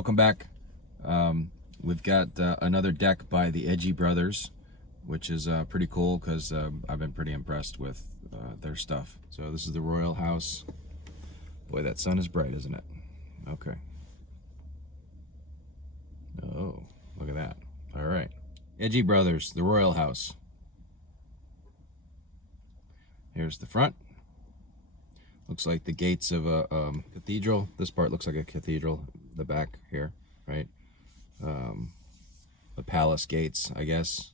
welcome back. We've got another deck by the Edgy Brothers, which is pretty cool because I've been pretty impressed with their stuff. So this is the Royal House. Boy, that sun is bright, isn't it? Okay. Oh, look at that. All right. Edgy Brothers, the Royal House. Here's the front. Looks like the gates of a cathedral. This part looks like a cathedral. The back here, right? The palace gates, I guess.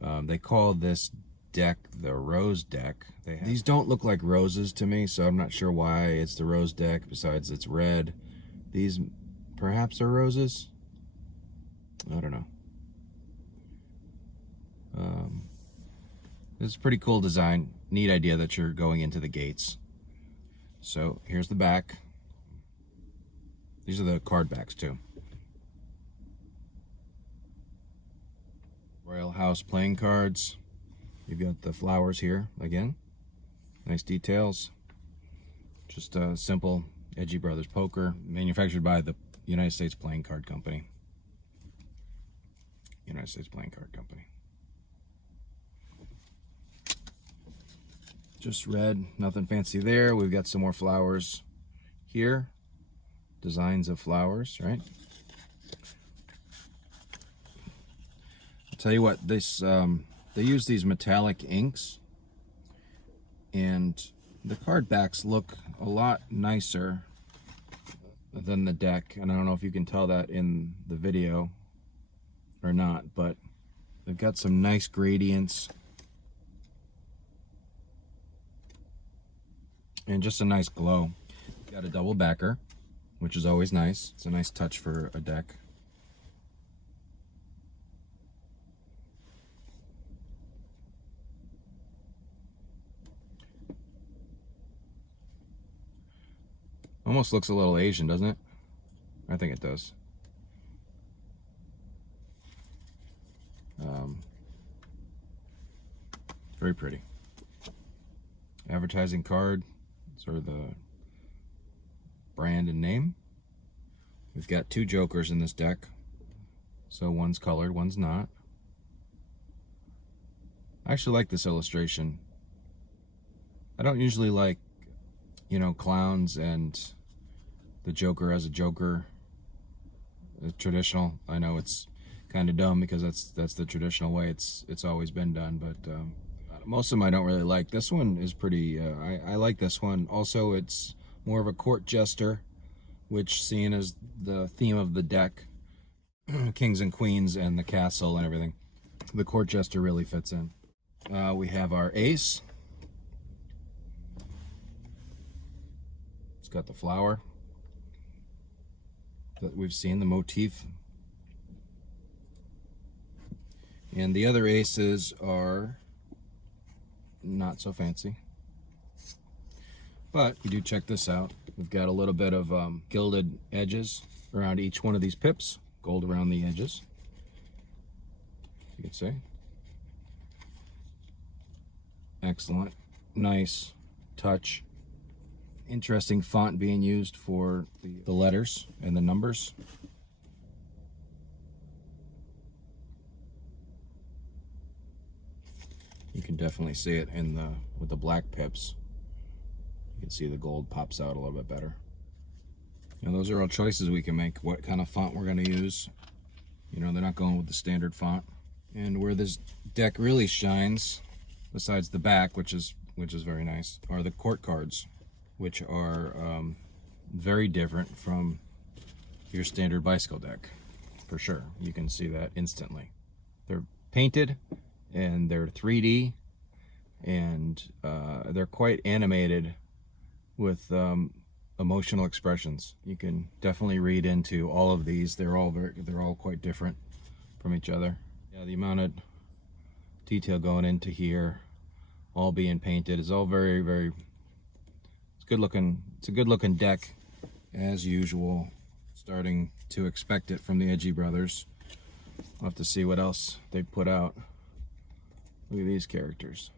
They call this deck the rose deck. These don't look like roses to me, so I'm not sure why it's the rose deck. Besides, it's red. These perhaps are roses. I don't know. This is a pretty cool design. Neat idea that you're going into the gates. So here's the back. These are the card backs too. Royal House playing cards. You've got the flowers here again. Nice details. Just a simple Edgy Brothers poker, manufactured by the United States Playing Card Company. United States Playing Card Company. Just red, nothing fancy there. We've got some more flowers here. Designs of flowers, right? I'll tell you what, this they use these metallic inks, and the card backs look a lot nicer than the deck. And I don't know if you can tell that in the video or not, but they've got some nice gradients. And just a nice glow. Got a double backer, which is always nice. It's a nice touch for a deck. Almost looks a little Asian, doesn't it? I think it does. Very pretty. Advertising card. Sort of the brand and name. We've got two jokers in this deck, so one's colored, one's not. I actually like this illustration. I don't usually like, you know, clowns and the Joker as a Joker. It's traditional. I know it's kind of dumb because that's the traditional way it's always been done, but most of them I don't really like. This one is pretty, I like this one. Also, it's more of a court jester, which, seeing as the theme of the deck, kings and queens and the castle and everything, the court jester really fits in. We have our ace. It's got the flower that we've seen, the motif. And the other aces are not so fancy, but you do check this out. We've got a little bit of gilded edges around each one of these pips, gold around the edges, you could say. Excellent, nice touch. Interesting font being used for the letters and the numbers. You can definitely see it in with the black pips. You can see the gold pops out a little bit better. And those are all choices we can make, what kind of font we're going to use. You know, they're not going with the standard font. And where this deck really shines, besides the back, which is very nice, are the court cards, which are very different from your standard bicycle deck, for sure. You can see that instantly. They're painted, and they're 3D, and they're quite animated with emotional expressions. You can definitely read into all of these. They're all quite different from each other. Yeah, the amount of detail going into here, all being painted, is all very, very. It's good looking. It's a good looking deck, as usual. Starting to expect it from the Edgy Brothers. We'll have to see what else they put out. Look at these characters.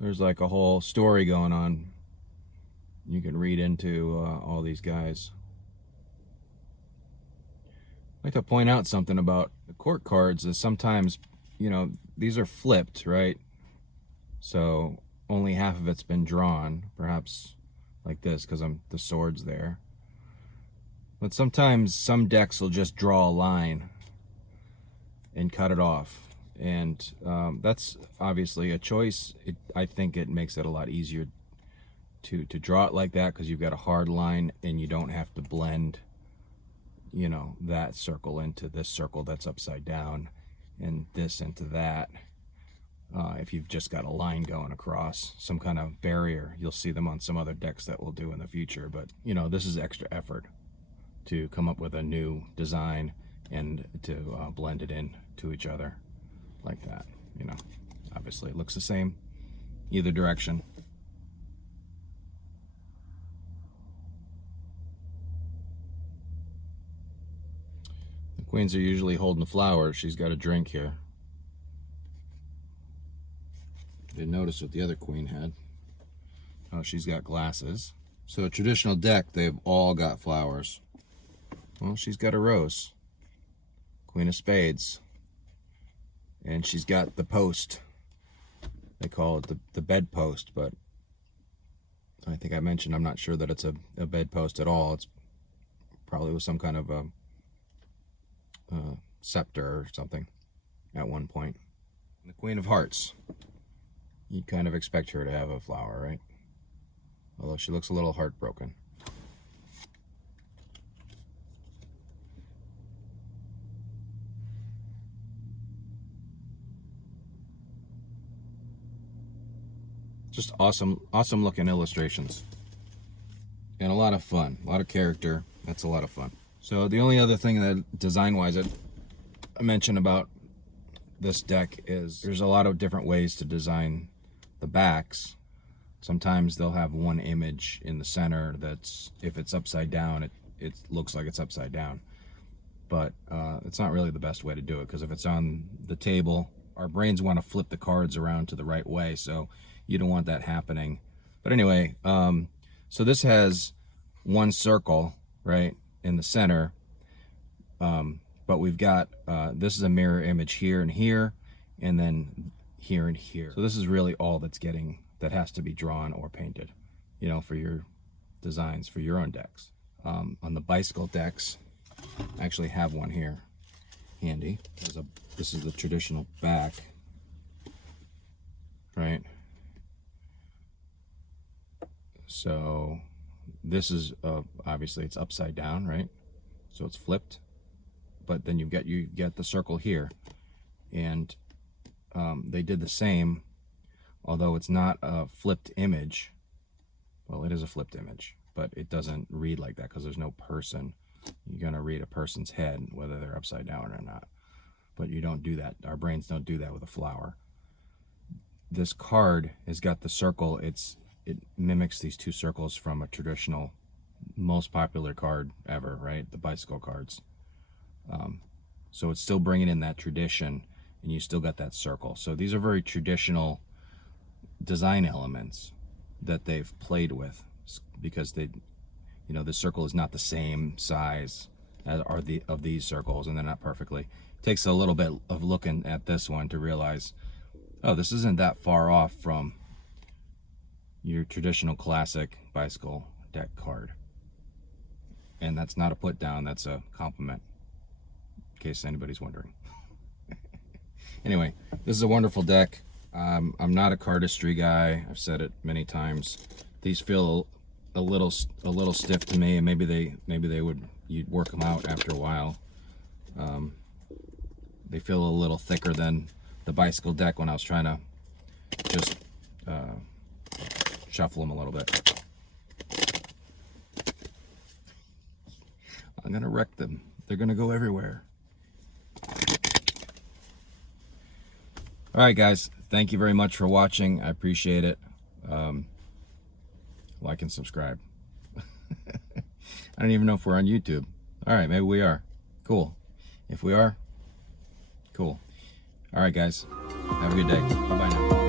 There's like a whole story going on You can read into all these guys. I'd like to point out something about the court cards is sometimes, you know, these are flipped, right? So only half of it's been drawn, perhaps like this, because the sword's there. But sometimes some decks will just draw a line and cut it off. And that's obviously a choice. I think it makes it a lot easier to draw it like that, because you've got a hard line and you don't have to blend, you know, that circle into this circle that's upside down and this into that. If you've just got a line going across, some kind of barrier, you'll see them on some other decks that we'll do in the future. But, you know, this is extra effort to come up with a new design and to blend it in to each other like that. You know, obviously it looks the same either direction. The queens are usually holding the flowers. She's got a drink here. Didn't notice what the other queen had. Oh, she's got glasses. So a traditional deck, they've all got flowers. Well, she's got a rose. Queen of spades. And she's got the post. They call it the bed post, but I think I mentioned I'm not sure that it's a bed post at all. It's probably was some kind of a scepter or something at one point. The Queen of Hearts. You'd kind of expect her to have a flower, right? Although she looks a little heartbroken. Just awesome looking illustrations. And a lot of fun, a lot of character. That's a lot of fun. So the only other thing that design-wise I mentioned about this deck is there's a lot of different ways to design the backs. Sometimes they'll have one image in the center that's, if it's upside down, it looks like it's upside down. But it's not really the best way to do it, because if it's on the table, our brains want to flip the cards around to the right way, so you don't want that happening. But anyway, so this has one circle, right, in the center, but we've got, this is a mirror image here and here, and then here and here. So this is really all that has to be drawn or painted, you know, for your designs, for your own decks. On the bicycle decks, I actually have one here handy. This is the traditional back, right? So this is obviously it's upside down, right? So it's flipped, but then you get the circle here, and they did the same, although it's not a flipped image. Well, it is a flipped image, but it doesn't read like that because there's no person. You're gonna read a person's head, whether they're upside down or not, but you don't do that. Our brains don't do that with a flower. This card has got the circle. It mimics these two circles from a traditional, most popular card ever, right? The bicycle cards. So it's still bringing in that tradition, and you still got that circle. So these are very traditional design elements that they've played with, because they, you know, the circle is not the same size as of these circles, and they're not perfectly. It takes a little bit of looking at this one to realize, oh, this isn't that far off from your traditional classic bicycle deck card. And that's not a put down, that's a compliment, in case anybody's wondering. Anyway, this is a wonderful deck. I'm not a cardistry guy. I've said it many times. These feel a little stiff to me, and maybe you'd work them out after a while. They feel a little thicker than the bicycle deck when I was trying to just shuffle them a little bit. I'm gonna wreck them. They're gonna go everywhere. All right, guys, thank you very much for watching. I appreciate it. Like and subscribe. I don't even know if we're on YouTube. All right, maybe we are. Cool. If we are, cool. All right, guys, have a good day. Bye-bye now.